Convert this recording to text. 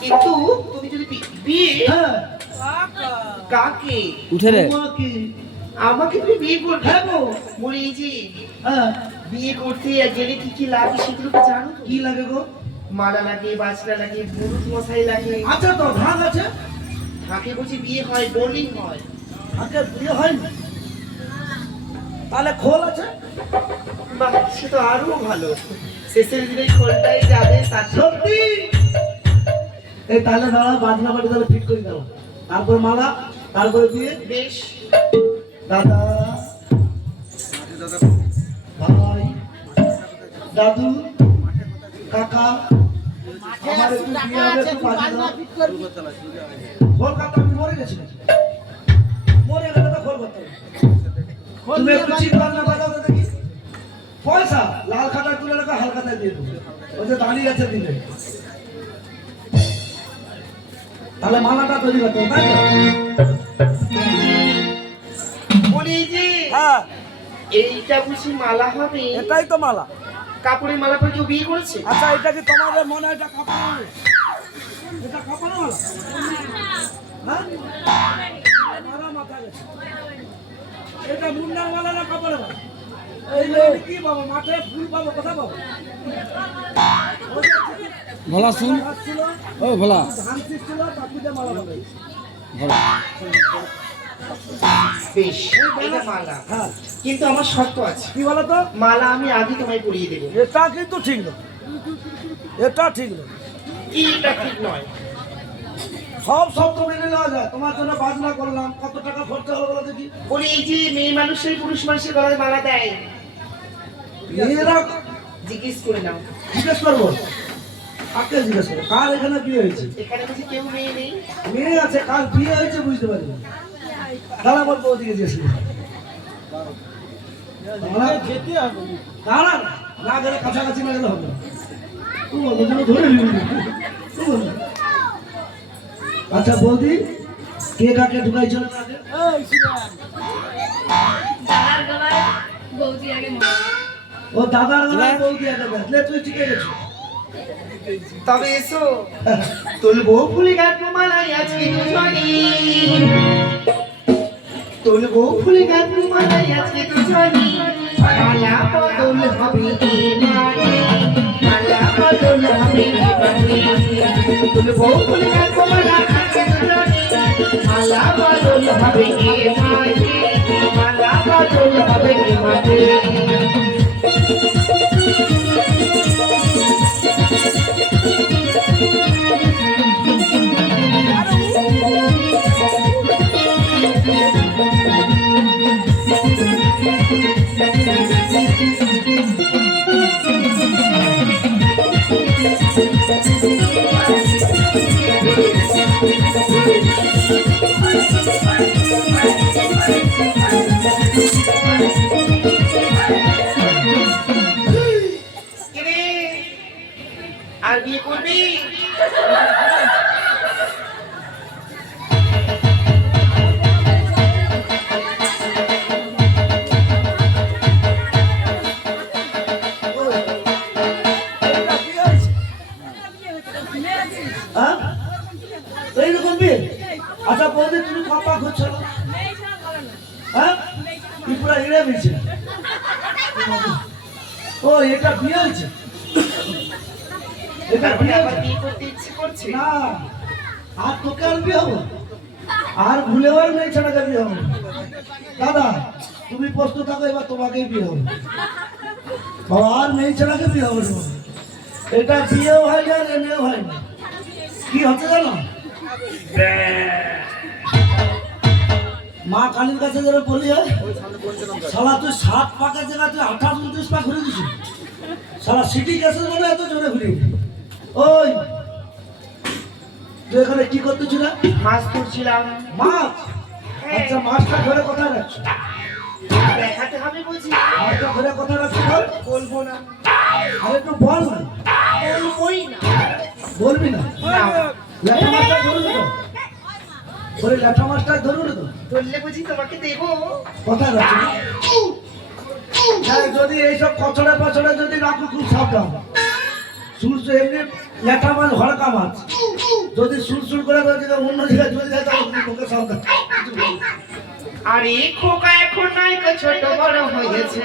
কিন্তু তুমি যদি বিয়ে কাকে উঠে রে আমাকে তুমি বিয়ে করবে বলি যে বিয়ে করতে গেলে কি কি লাগে সেগুলো কি জানো? কি লাগে গো? মালা লাগে, বাজনা লাগে, পুরুষ মশাই লাগে। আচ্ছা তো ভাগ আছে? থাকে বলছি বিয়ে হয়, বোলিং হয়। আগে বিয়ে হয় না তাহলে খোল আছে? বাহ, সে তো আরো ভালো। শেষের দিনে খোলটাই যাবে সত্যি। এই তাহলে দাঁড়া, বাজনা বাড়ি তাহলে ফিট করে দাও, তারপর মালা, তারপরে বিয়ে। বেশ দাদা, ভাই, দাদু, কাকা, আমার একটু বিয়ে হবে, একটু বাজনা ফিট করবি। কলকাতা আমি মরে গেছি, মরে গেলে তো খোল করতে হবে। তুমি একটু চিপ বাজনা বাজাও তো দেখি। পয়সা লাল খাতায় তুলে রাখো, হাল খাতায় দিয়ে দেবো। ওই যে দাঁড়িয়ে আছে দিলে, তাহলে মালাটা তৈরি করতে হবে, তাই তো? বলি যে এইটা বুঝি মালা হবে? এটাই তো মালা। কাপড়ের মালা পরে কেউ বিয়ে করেছে? আচ্ছা, এটা কি তোমাদের মনে হয় এটা কাপড়? এটা কাপড় মালা? হ্যাঁ, মালা মাথা গেছে। এটা মুন্ডার মালা না কাপড়ের মালা? এই কি বাবা, মাঠে ফুল পাবো, কোথায় পাবো? ভোলা শুন, ও ভোলা ধান ছিল, তাকুতে মালা হবে। ভোলা বেশ, এটা মালা। হ্যাঁ, কিন্তু আমার শর্ত আছে। কি বলো তো? মালা আমি আগে তোমায় পরিয়ে দেবো। এটা কিন্তু ঠিক নয়, এটা ঠিক নয়। কি এটা ঠিক নয়? সব শব্দ মেনে নেওয়া যায়। তোমার জন্য বাজনা করলাম, কত টাকা খরচা হলো বলো দেখি? বলি এই যে মেয়ে মানুষের পুরুষ মানুষের গলায় মালা দেয়, মেয়েরা জিজ্ঞেস করে নাও। জিজ্ঞেস করবো? কাকে জিজ্ঞেস করবো? কার এখানে বিয়ে হয়েছে? এখানে বুঝি কেউ মেয়ে নেই? মেয়ে আছে, কার বিয়ে হয়েছে বুঝতে পারি না। তাহলে আমার বৌদিকে জিজ্ঞেস করবো। দাঁড়ান, না গেলে কাছাকাছি না গেলে হবে না। ধরে নিবি। আচ্ছা বৌদি, কে কাকে ঢুকাইছিল? ও দাদার গলায় বৌদি আগে দেখলে, তুই ঠিকই গেছো। তবে এসো, তুলবো ফুলে গাঁথবো মালাই আজকে দুজনি, তুলবো ফুলে গাঁথবো মালাই আজকে দুজনি, মালা বদল হবে এবারে, মালা বদল হবে এবারে, তুলবো ফুলে গাঁথবো মালা আজকে দুজনি, মালা বদল হবে এবারে, মালা বদল হবে এবারে। আর বিয়ে করবি? এইরকম বিয়ে? আচ্ছা বৌদি, তুমি কপা খুঁজছো? হ্যাঁ, পুরা হিরে দিয়েছে। ও, এটা বিয়ে হয়েছে? এটা তারপরে বিয়ে আবার বিয়ে করতে ইচ্ছে করছে? না, আর তোকে আর বিয়ে হবো? আর ভুলেও আর মেয়ে ছাড়াকে বিয়ে হবে না। দাদা তুমি প্রস্তুত থাকো, এবার তোমাকেই বিয়ে হবে। বাবা আর মেয়ে ছাড়াকে বিয়ে হবে না। এটা বিয়েও হয় না, এমএও হয় না। কি হচ্ছে জানো? মা কালীর কাছে যারা বলি হয়, শালা তুই 7 পাকের জায়গায় তুই 28 29 পাক ঘুরে দিছিস। শালা সিটি গ্যাসের মনে এত জোরে ঘুরি। ওই তুই এখানে কি করতেছিস না? মাছ ধরছিলাম। মাছ? আচ্ছা মাছটা ধরে কোথায় রাখছো? দেখাতে হবে বুঝি? মাছটা ধরে কোথায় রাখছো বল? বলবো না। আরে একটু বল না। বলবোই না। বলবি না? না, ল্যাঠা মাছটা ধরুন তো। ওই ল্যাঠা মাছটা ধরুন তো। ধরলে বুঝি তোমাকে দেবো? কোথায় রাখছো? হ্যাঁ, যদি এইসব কচড়ে পচড়ে যদি রাখো খুব সাবধান। সুরসু এমনি ল্যাঠা মাছ হড়কা মাছ, যদি সুরসুর করে যদি অন্য জায়গায় চলে যায় তাহলে তোকে সাবধান। আরে খোকা এখন নাই তো ছোট বড় হয়েছে।